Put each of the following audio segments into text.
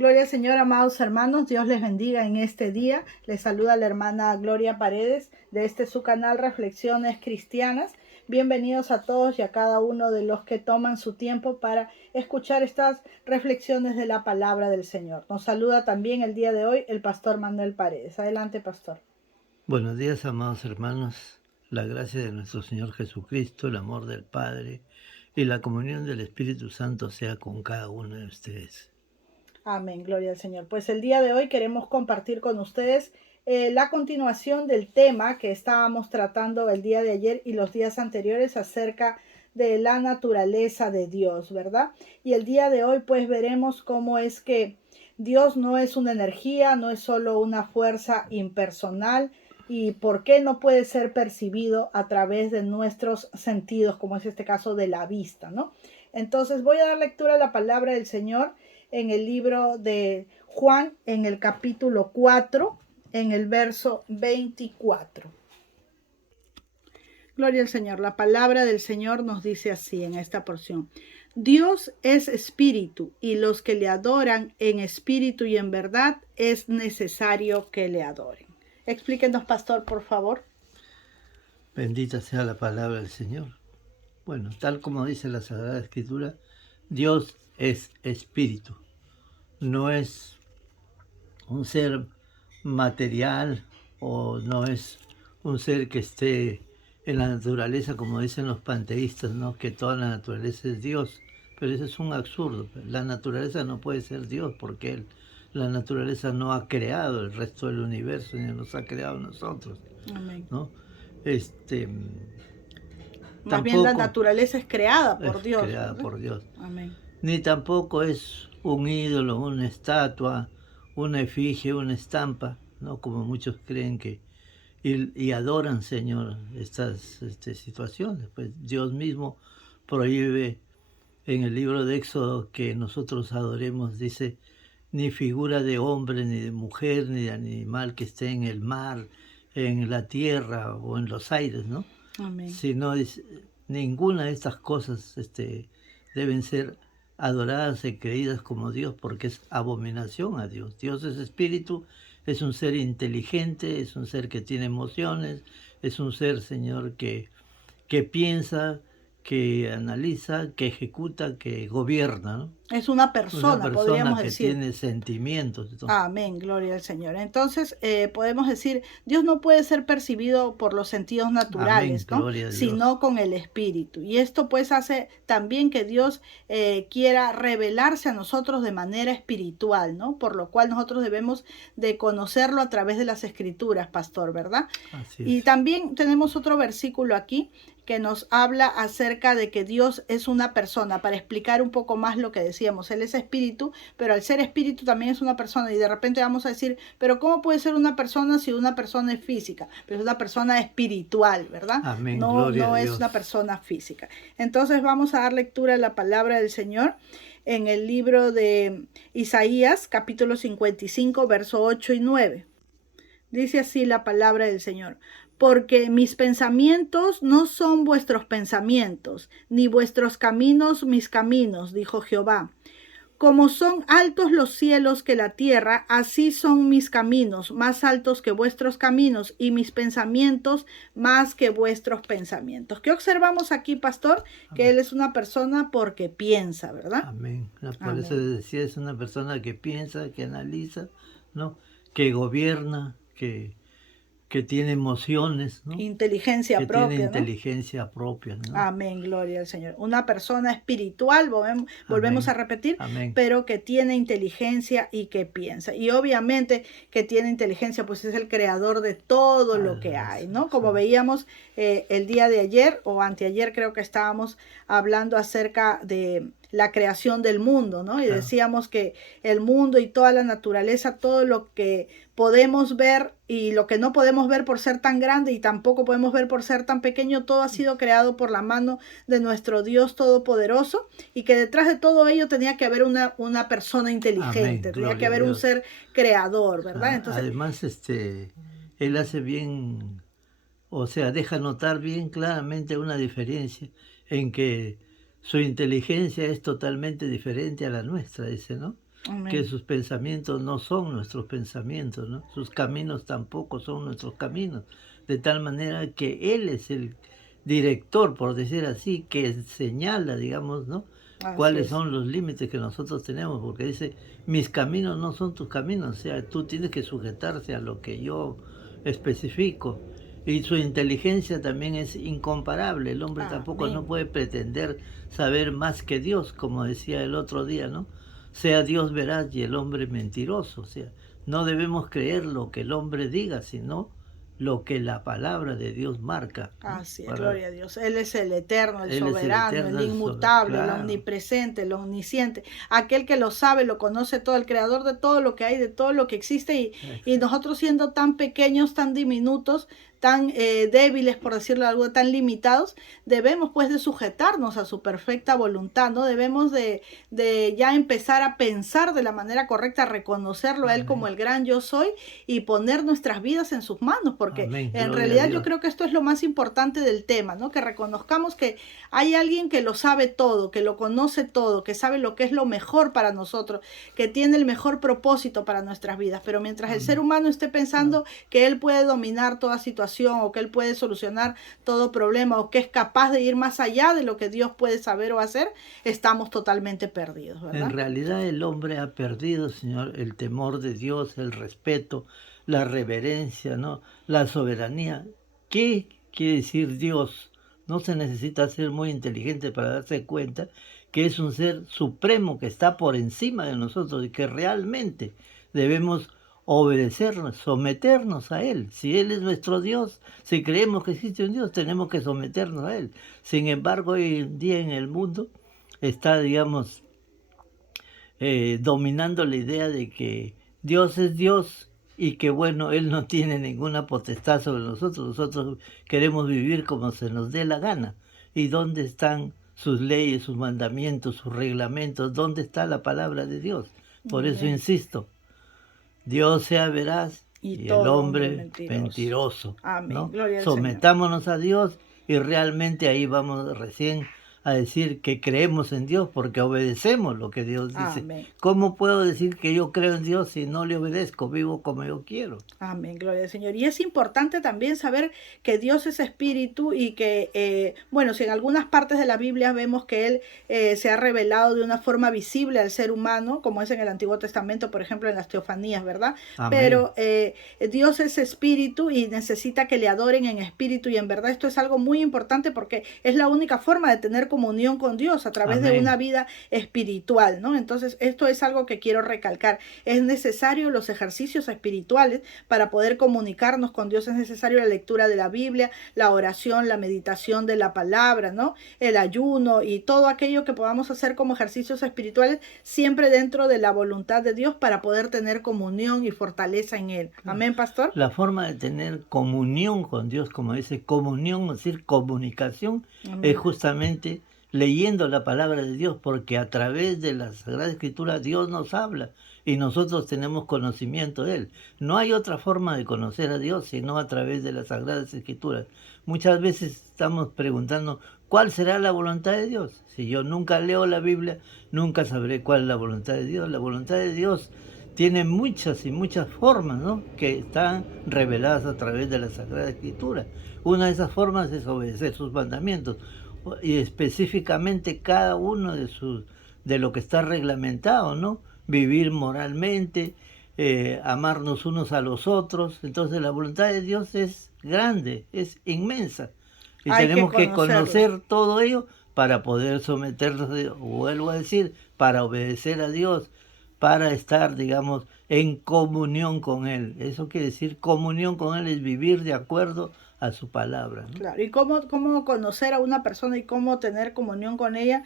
Gloria al Señor, amados hermanos, Dios les bendiga en este día. Les saluda la hermana Gloria Paredes de su canal Reflexiones Cristianas. Bienvenidos a todos y a cada uno de los que toman su tiempo para escuchar estas reflexiones de la palabra del Señor. Nos saluda también el día de hoy el pastor Manuel Paredes. Adelante, pastor. Buenos días, amados hermanos. La gracia de nuestro Señor Jesucristo, el amor del Padre y la comunión del Espíritu Santo sea con cada uno de ustedes. Amén, gloria al Señor. Pues el día de hoy queremos compartir con ustedes la continuación del tema que estábamos tratando el día de ayer y los días anteriores acerca de la naturaleza de Dios, ¿verdad? Y el día de hoy pues veremos cómo es que Dios no es una energía, no es solo una fuerza impersonal y por qué no puede ser percibido a través de nuestros sentidos, como es este caso de la vista, ¿no? Entonces voy a dar lectura a la palabra del Señor en el libro de Juan, en el capítulo 4, en el verso 24. Gloria al Señor. La palabra del Señor nos dice así en esta porción. Dios es espíritu y los que le adoran en espíritu y en verdad es necesario que le adoren. Explíquenos, pastor, por favor. Bendita sea la palabra del Señor. Bueno, tal como dice la Sagrada Escritura, Dios es espíritu. No es un ser material o no es un ser que esté en la naturaleza, como dicen los panteístas, ¿no? Que toda la naturaleza es Dios. Pero eso es un absurdo. La naturaleza no puede ser Dios porque la naturaleza no ha creado el resto del universo ni nos ha creado nosotros. Amén. ¿No? Más bien la naturaleza es creada por Dios. Creada por Dios. Amén. Ni tampoco es un ídolo, una estatua, una efigie, una estampa, ¿no? Como muchos creen que y adoran, Señor, estas situaciones. Pues Dios mismo prohíbe en el libro de Éxodo que nosotros adoremos, dice, ni figura de hombre, ni de mujer, ni de animal que esté en el mar, en la tierra o en los aires, ¿no? Amén. Sino ninguna de estas cosas deben ser adoradas y creídas como Dios, porque es abominación a Dios. Dios es espíritu, es un ser inteligente, es un ser que tiene emociones, es un ser, Señor, que piensa, que analiza, que ejecuta, que gobierna, ¿no? Es una persona podríamos que decir. Tiene sentimientos. Amén, gloria al Señor. Entonces, podemos decir, Dios no puede ser percibido por los sentidos naturales, Amén, ¿no? Sino con el Espíritu. Y esto pues hace también que Dios quiera revelarse a nosotros de manera espiritual, ¿no? Por lo cual nosotros debemos de conocerlo a través de las Escrituras, pastor, ¿verdad? Así es. Y también tenemos otro versículo aquí que nos habla acerca de que Dios es una persona, para explicar un poco más lo que decíamos. Él es espíritu, pero al ser espíritu también es una persona. Y de repente vamos a decir, pero ¿cómo puede ser una persona si una persona es física? Pero es una persona espiritual, ¿verdad? Amén, No es una persona física. Entonces vamos a dar lectura a la palabra del Señor en el libro de Isaías, capítulo 55, verso 8 y 9. Dice así la palabra del Señor. Porque mis pensamientos no son vuestros pensamientos, ni vuestros caminos mis caminos, dijo Jehová. Como son altos los cielos que la tierra, así son mis caminos, más altos que vuestros caminos, y mis pensamientos más que vuestros pensamientos. ¿Qué observamos aquí, pastor? Que Él es una persona porque piensa, ¿verdad? Amén. Por eso decía, es una persona que piensa, que analiza, ¿no? Que gobierna, que tiene emociones, ¿no? Inteligencia propia, tiene inteligencia propia, ¿no? Amén, gloria al Señor. Una persona espiritual, volvemos a repetir, pero que tiene inteligencia y que piensa. Y obviamente que tiene inteligencia, pues es el creador de todo lo que hay, ¿no? Como veíamos el día de ayer o anteayer, creo que estábamos hablando acerca de la creación del mundo, ¿no? Y decíamos que el mundo y toda la naturaleza, todo lo que podemos ver y lo que no podemos ver por ser tan grande y tampoco podemos ver por ser tan pequeño, todo ha sido creado por la mano de nuestro Dios Todopoderoso, y que detrás de todo ello tenía que haber una persona inteligente. Amén, tenía que haber un ser creador, ¿verdad? Entonces, además, Él hace bien, o sea, deja notar bien claramente una diferencia en que su inteligencia es totalmente diferente a la nuestra, dice, ¿no? Amén. que sus pensamientos no son nuestros pensamientos, ¿no? Sus caminos tampoco son nuestros caminos, de tal manera que Él es el director, por decir así, que señala, digamos, ¿no? Así Cuáles es. son los límites que nosotros tenemos, porque dice, mis caminos no son tus caminos, o sea, tú tienes que sujetarse a lo que yo especifico. Y su inteligencia también es incomparable. El hombre tampoco no Amén. puede pretender saber más que Dios, como decía el otro día, ¿no? Sea Dios veraz y el hombre mentiroso. O sea, no debemos creer lo que el hombre diga, sino lo que la palabra de Dios marca, ¿no? Así es, gloria a Dios. Él es el eterno, el Él es el soberano, el eterno, inmutable, el claro, omnipresente, el omnisciente, aquel que lo sabe, lo conoce todo, el creador de todo lo que hay, de todo lo que existe. Y nosotros siendo tan pequeños, tan diminutos, tan débiles, por decirlo algo, tan limitados, debemos pues de sujetarnos a su perfecta voluntad, ¿no? Debemos de ya empezar a pensar de la manera correcta, reconocerlo a Él como el gran yo soy y poner nuestras vidas en sus manos, porque amén, en gloria a realidad yo Dios. creo que esto es lo más importante del tema, ¿no? Que reconozcamos que hay alguien que lo sabe todo, que lo conoce todo, que sabe lo que es lo mejor para nosotros, que tiene el mejor propósito para nuestras vidas, pero mientras el ser humano esté pensando que Él puede dominar toda situación, o que Él puede solucionar todo problema, o que es capaz de ir más allá de lo que Dios puede saber o hacer, estamos totalmente perdidos, ¿verdad? En realidad el hombre ha perdido, Señor, el temor de Dios, el respeto, la reverencia, ¿no? La soberanía. ¿Qué quiere decir Dios? No se necesita ser muy inteligente para darse cuenta que es un ser supremo que está por encima de nosotros y que realmente debemos obedecernos, someternos a Él. Si Él es nuestro Dios, si creemos que existe un Dios, tenemos que someternos a Él. Sin embargo, hoy en día en el mundo está, digamos, dominando la idea de que Dios es Dios y que bueno, Él no tiene ninguna potestad sobre nosotros. Nosotros queremos vivir como se nos dé la gana. ¿Y dónde están sus leyes, sus mandamientos, sus reglamentos? ¿Dónde está la palabra de Dios? Por eso Amén. insisto, Dios sea veraz Y y el todo hombre hombre mentiroso. mentiroso, Amén. ¿no? Gloria al Señor. Sometámonos a Dios y realmente ahí vamos recién a decir que creemos en Dios porque obedecemos lo que Dios dice. Amén. ¿Cómo puedo decir que yo creo en Dios si no le obedezco? Vivo como yo quiero. Amén, gloria al Señor. Y es importante también saber que Dios es espíritu y que, bueno, si en algunas partes de la Biblia vemos que Él se ha revelado de una forma visible al ser humano, como es en el Antiguo Testamento, por ejemplo, en las teofanías, ¿verdad? Amén. Pero Dios es espíritu y necesita que le adoren en espíritu y en verdad esto es algo muy importante porque es la única forma de tener comunión con Dios a través Amén. de una vida espiritual, ¿no? Entonces, esto es algo que quiero recalcar. Es necesario los ejercicios espirituales para poder comunicarnos con Dios. Es necesario la lectura de la Biblia, la oración, la meditación de la palabra, ¿no? El ayuno y todo aquello que podamos hacer como ejercicios espirituales, siempre dentro de la voluntad de Dios para poder tener comunión y fortaleza en Él. Amén, pastor. La forma de tener comunión con Dios, como dice comunión, es decir, comunicación, Amén. es justamente leyendo la palabra de Dios, porque a través de la Sagrada Escritura Dios nos habla y nosotros tenemos conocimiento de Él. No hay otra forma de conocer a Dios sino a través de las Sagradas Escrituras. Muchas veces estamos preguntando, ¿cuál será la voluntad de Dios? Si yo nunca leo la Biblia, nunca sabré cuál es la voluntad de Dios. La voluntad de Dios tiene muchas y muchas formas, ¿no?, que están reveladas a través de la Sagrada Escritura. Una de esas formas es obedecer sus mandamientos y específicamente cada uno de lo que está reglamentado, ¿no? Vivir moralmente, amarnos unos a los otros. Entonces la voluntad de Dios es grande, es inmensa. Y tenemos que conocer todo ello para poder someternos, vuelvo a decir, para obedecer a Dios, para estar, digamos, en comunión con Él. Eso quiere decir, comunión con Él es vivir de acuerdo a su palabra, ¿no? Claro, y cómo conocer a una persona y cómo tener comunión con ella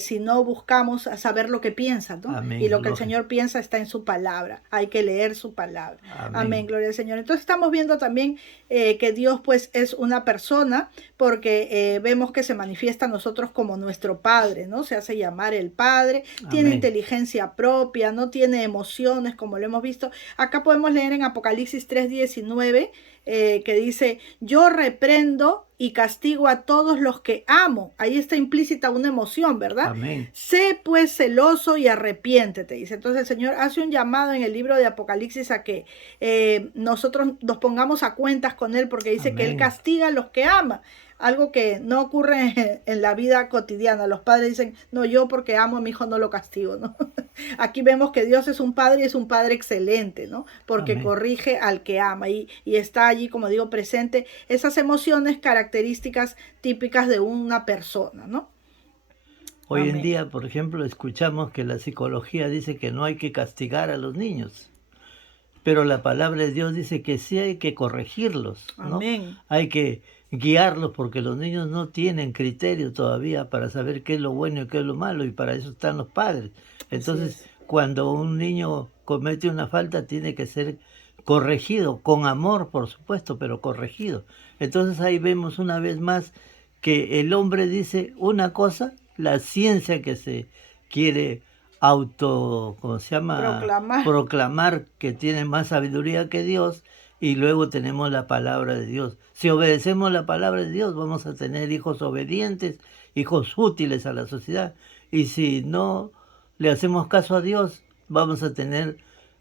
si no buscamos saber lo que piensa, ¿no? Amén, y lo que lógico. el Señor piensa está en su palabra, hay que leer su palabra. Amén. Amén, gloria al Señor. Entonces estamos viendo también que Dios pues es una persona porque vemos que se manifiesta a nosotros como nuestro Padre, ¿no? Se hace llamar el Padre, tiene Amén. inteligencia propia, no tiene emociones como lo hemos visto. Acá podemos leer en Apocalipsis 3:19 que dice, yo reprendo y castigo a todos los que amo. Ahí está implícita una emoción, ¿verdad? Amén. Sé pues celoso y arrepiéntete, dice. Entonces el Señor hace un llamado en el libro de Apocalipsis a que nosotros nos pongamos a cuentas con Él, porque dice que Él castiga a los que ama. Algo que no ocurre en la vida cotidiana. Los padres dicen, no, yo porque amo a mi hijo no lo castigo, ¿no? Aquí vemos que Dios es un padre y es un padre excelente, ¿no? Porque corrige al que ama y está allí, como digo, presente esas emociones características típicas de una persona, ¿no? Hoy en día, por ejemplo, escuchamos que la psicología dice que no hay que castigar a los niños, pero la palabra de Dios dice que sí hay que corregirlos, ¿no? Amén. Hay que guiarlos porque los niños no tienen criterio todavía para saber qué es lo bueno y qué es lo malo, y para eso están los padres. Entonces, cuando un niño comete una falta, tiene que ser corregido, con amor, por supuesto, pero corregido. Entonces ahí vemos una vez más que el hombre dice una cosa, la ciencia que se quiere ¿cómo se llama? Proclamar que tiene más sabiduría que Dios, y luego tenemos la palabra de Dios. Si obedecemos la palabra de Dios, vamos a tener hijos obedientes, hijos útiles a la sociedad. Y si no le hacemos caso a Dios, vamos a tener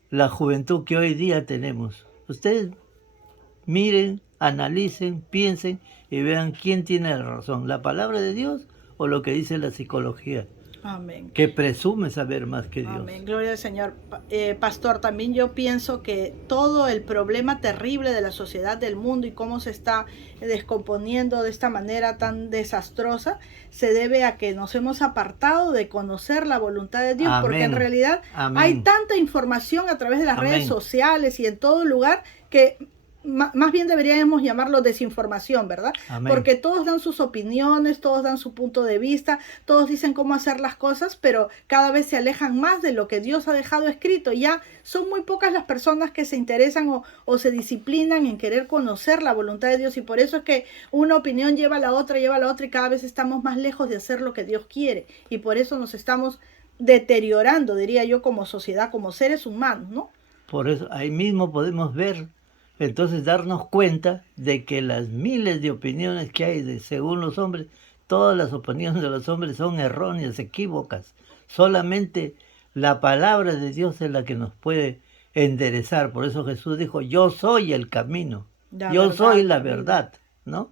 la juventud que hoy día tenemos. Ustedes miren, analicen, piensen y vean quién tiene la razón, la palabra de Dios o lo que dice la psicología. Amén. Que presume saber más que Dios. Amén. Gloria al Señor. Pastor, también yo pienso que todo el problema terrible de la sociedad, del mundo y cómo se está descomponiendo de esta manera tan desastrosa, se debe a que nos hemos apartado de conocer la voluntad de Dios. Amén. Porque en realidad hay tanta información a través de las redes sociales y en todo lugar que más bien deberíamos llamarlo desinformación, ¿verdad? Amén. Porque todos dan sus opiniones, todos dan su punto de vista, todos dicen cómo hacer las cosas, pero cada vez se alejan más de lo que Dios ha dejado escrito. Ya son muy pocas las personas que se interesan o se disciplinan en querer conocer la voluntad de Dios, y por eso es que una opinión lleva a la otra y cada vez estamos más lejos de hacer lo que Dios quiere, y por eso nos estamos deteriorando, diría yo, como sociedad, como seres humanos, ¿no? Por eso ahí mismo podemos ver, entonces darnos cuenta de que las miles de opiniones que hay según los hombres, todas las opiniones de los hombres son erróneas, equívocas. Solamente la palabra de Dios es la que nos puede enderezar. Por eso Jesús dijo, yo soy el camino, yo soy la verdad, ¿no?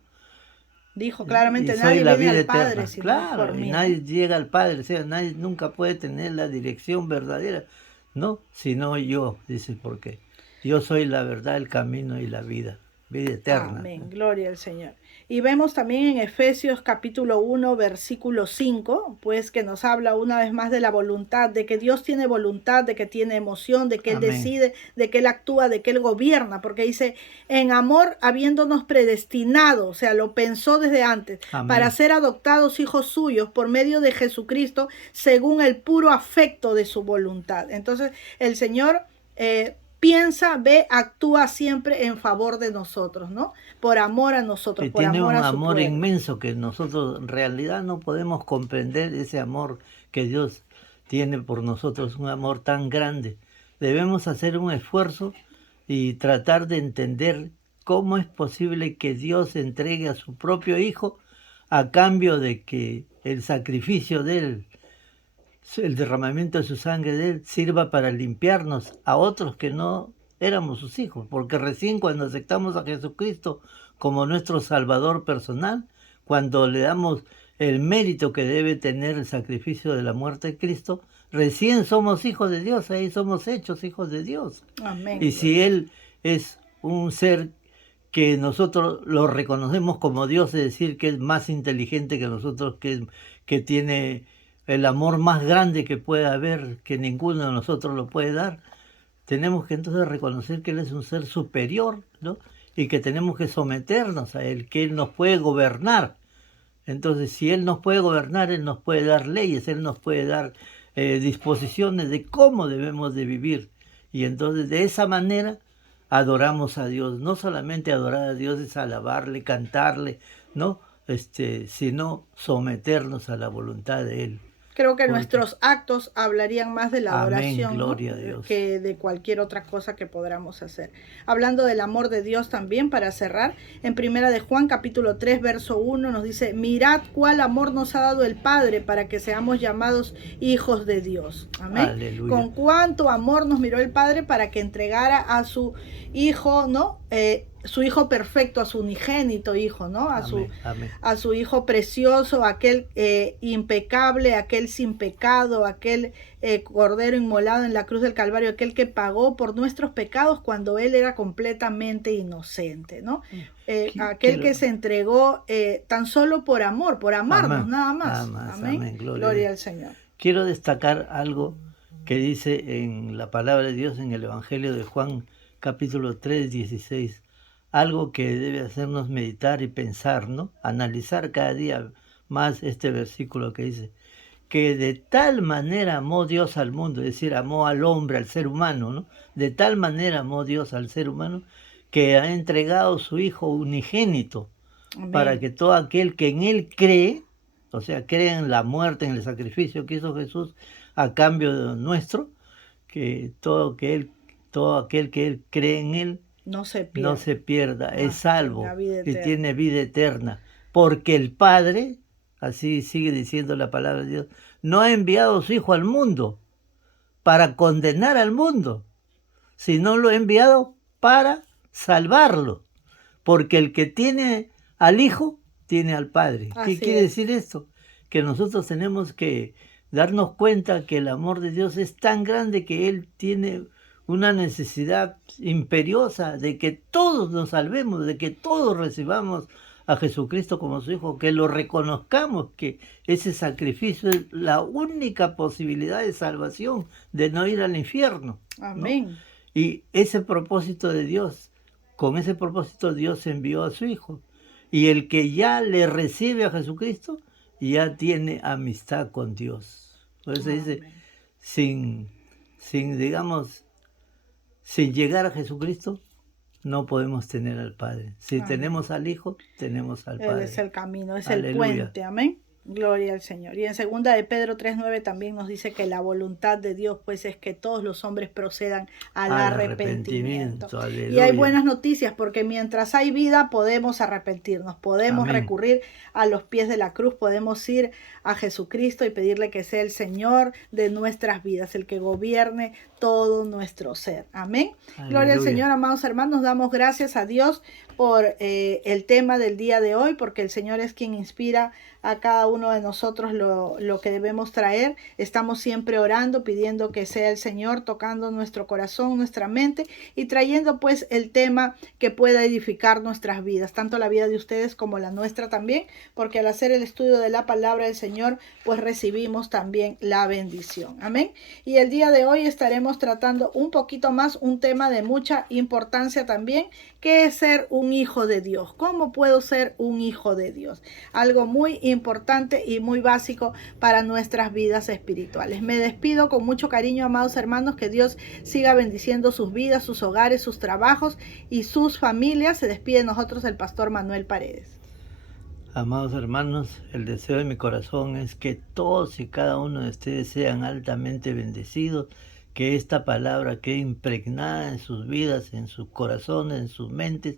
Dijo claramente, nadie viene al Padre si no es por mí. Y nadie llega al Padre, o sea, nadie nunca puede tener la dirección verdadera, ¿no? Sino yo, dice, ¿por qué? Yo soy la verdad, el camino y la vida eterna. Amén, gloria al Señor. Y vemos también en Efesios capítulo 1, versículo 5, pues que nos habla una vez más de la voluntad, de que Dios tiene voluntad, de que tiene emoción, de que Él decide, de que Él actúa, de que Él gobierna, porque dice, en amor habiéndonos predestinado, o sea, lo pensó desde antes, para ser adoptados hijos suyos por medio de Jesucristo, según el puro afecto de su voluntad. Entonces, el Señor piensa, ve, actúa siempre en favor de nosotros, ¿no? Por amor a nosotros, por tiene amor a su un amor pueblo. inmenso que nosotros en realidad no podemos comprender, ese amor que Dios tiene por nosotros, un amor tan grande. Debemos hacer un esfuerzo y tratar de entender cómo es posible que Dios entregue a su propio Hijo a cambio de que el sacrificio de Él, el derramamiento de su sangre de Él, sirva para limpiarnos a otros que no éramos sus hijos. Porque recién cuando aceptamos a Jesucristo como nuestro Salvador personal, cuando le damos el mérito que debe tener el sacrificio de la muerte de Cristo, recién somos hijos de Dios, ahí somos hechos hijos de Dios. Amén. Y si Él es un ser que nosotros lo reconocemos como Dios, es decir, que es más inteligente que nosotros, que tiene el amor más grande que puede haber, que ninguno de nosotros lo puede dar, tenemos que entonces reconocer que Él es un ser superior, ¿no? Y que tenemos que someternos a Él, que Él nos puede gobernar. Entonces, si Él nos puede gobernar, Él nos puede dar leyes, Él nos puede dar disposiciones de cómo debemos de vivir. Y entonces, de esa manera, adoramos a Dios. No solamente adorar a Dios es alabarle, cantarle, ¿no? Sino someternos a la voluntad de Él. Creo que nuestros actos hablarían más de la adoración, gloria ¿no? a Dios, que de cualquier otra cosa que podamos hacer. Hablando del amor de Dios también, para cerrar, en Primera de Juan, capítulo 3, verso 1, nos dice: mirad cuál amor nos ha dado el Padre para que seamos llamados hijos de Dios. Amén. Aleluya. Con cuánto amor nos miró el Padre para que entregara a su Hijo, ¿no? Su Hijo perfecto, a su unigénito Hijo, ¿no? A su Hijo precioso, aquel impecable, aquel sin pecado, aquel Cordero inmolado en la cruz del Calvario, aquel que pagó por nuestros pecados cuando Él era completamente inocente, ¿no? Aquel que se entregó tan solo por amor, por amarnos, nada más. Amén. Gloria al Señor. Quiero destacar algo que dice en la palabra de Dios en el Evangelio de Juan, capítulo 3, 16. Algo que debe hacernos meditar y pensar, ¿no? Analizar cada día más este versículo que dice que de tal manera amó Dios al mundo, es decir, amó al hombre, al ser humano, ¿no? De tal manera amó Dios al ser humano que ha entregado su Hijo unigénito. Amén. Para que todo aquel que en Él cree, o sea, cree en la muerte, en el sacrificio que hizo Jesús a cambio de nuestro, que todo aquel que Él cree en Él no se pierda, es salvo y tiene vida eterna. Porque el Padre, así sigue diciendo la palabra de Dios, no ha enviado a su Hijo al mundo para condenar al mundo, sino lo ha enviado para salvarlo. Porque el que tiene al Hijo, tiene al Padre. ¿Qué quiere decir esto? Que nosotros tenemos que darnos cuenta que el amor de Dios es tan grande que Él tiene una necesidad imperiosa de que todos nos salvemos, de que todos recibamos a Jesucristo como su Hijo, que lo reconozcamos, que ese sacrificio es la única posibilidad de salvación, de no ir al infierno. Amén. ¿No? Y ese propósito de Dios, con ese propósito Dios envió a su Hijo. Y el que ya le recibe a Jesucristo, ya tiene amistad con Dios. Por eso dice, sin llegar a Jesucristo, no podemos tener al Padre. Si tenemos al Hijo, tenemos al Padre. Él es el camino, es el puente. Amén. Gloria al Señor. Y en 2 de Pedro 3:9 también nos dice que la voluntad de Dios pues es que todos los hombres procedan al arrepentimiento. Y hay buenas noticias porque mientras hay vida podemos arrepentirnos, podemos recurrir a los pies de la cruz, podemos ir a Jesucristo y pedirle que sea el Señor de nuestras vidas, el que gobierne todo nuestro ser. Amén. Aleluya. Gloria al Señor, amados hermanos, damos gracias a Dios por el tema del día de hoy, porque el Señor es quien inspira a cada uno de nosotros lo que debemos traer. Estamos siempre orando, pidiendo que sea el Señor tocando nuestro corazón, nuestra mente y trayendo pues el tema que pueda edificar nuestras vidas, tanto la vida de ustedes como la nuestra también, porque al hacer el estudio de la palabra del Señor, pues recibimos también la bendición. Amén. Y el día de hoy estaremos tratando un poquito más un tema de mucha importancia también, que es ser un hijo de Dios. ¿Cómo puedo ser un hijo de Dios? Algo muy importante y muy básico para nuestras vidas espirituales. Me despido con mucho cariño, amados hermanos, que Dios siga bendiciendo sus vidas, sus hogares, sus trabajos y sus familias. Se despide de nosotros el pastor Manuel Paredes. Amados hermanos, el deseo de mi corazón es que todos y cada uno de ustedes sean altamente bendecidos, que esta palabra quede impregnada en sus vidas, en sus corazones, en sus mentes,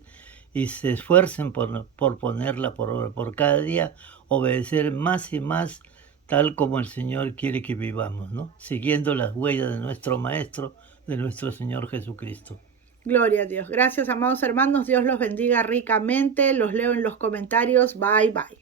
y se esfuercen por ponerla por obra, por cada día obedecer más y más, tal como el Señor quiere que vivamos, ¿no? Siguiendo las huellas de nuestro Maestro, de nuestro Señor Jesucristo. Gloria a Dios. Gracias, amados hermanos. Dios los bendiga ricamente. Los leo en los comentarios. Bye, bye.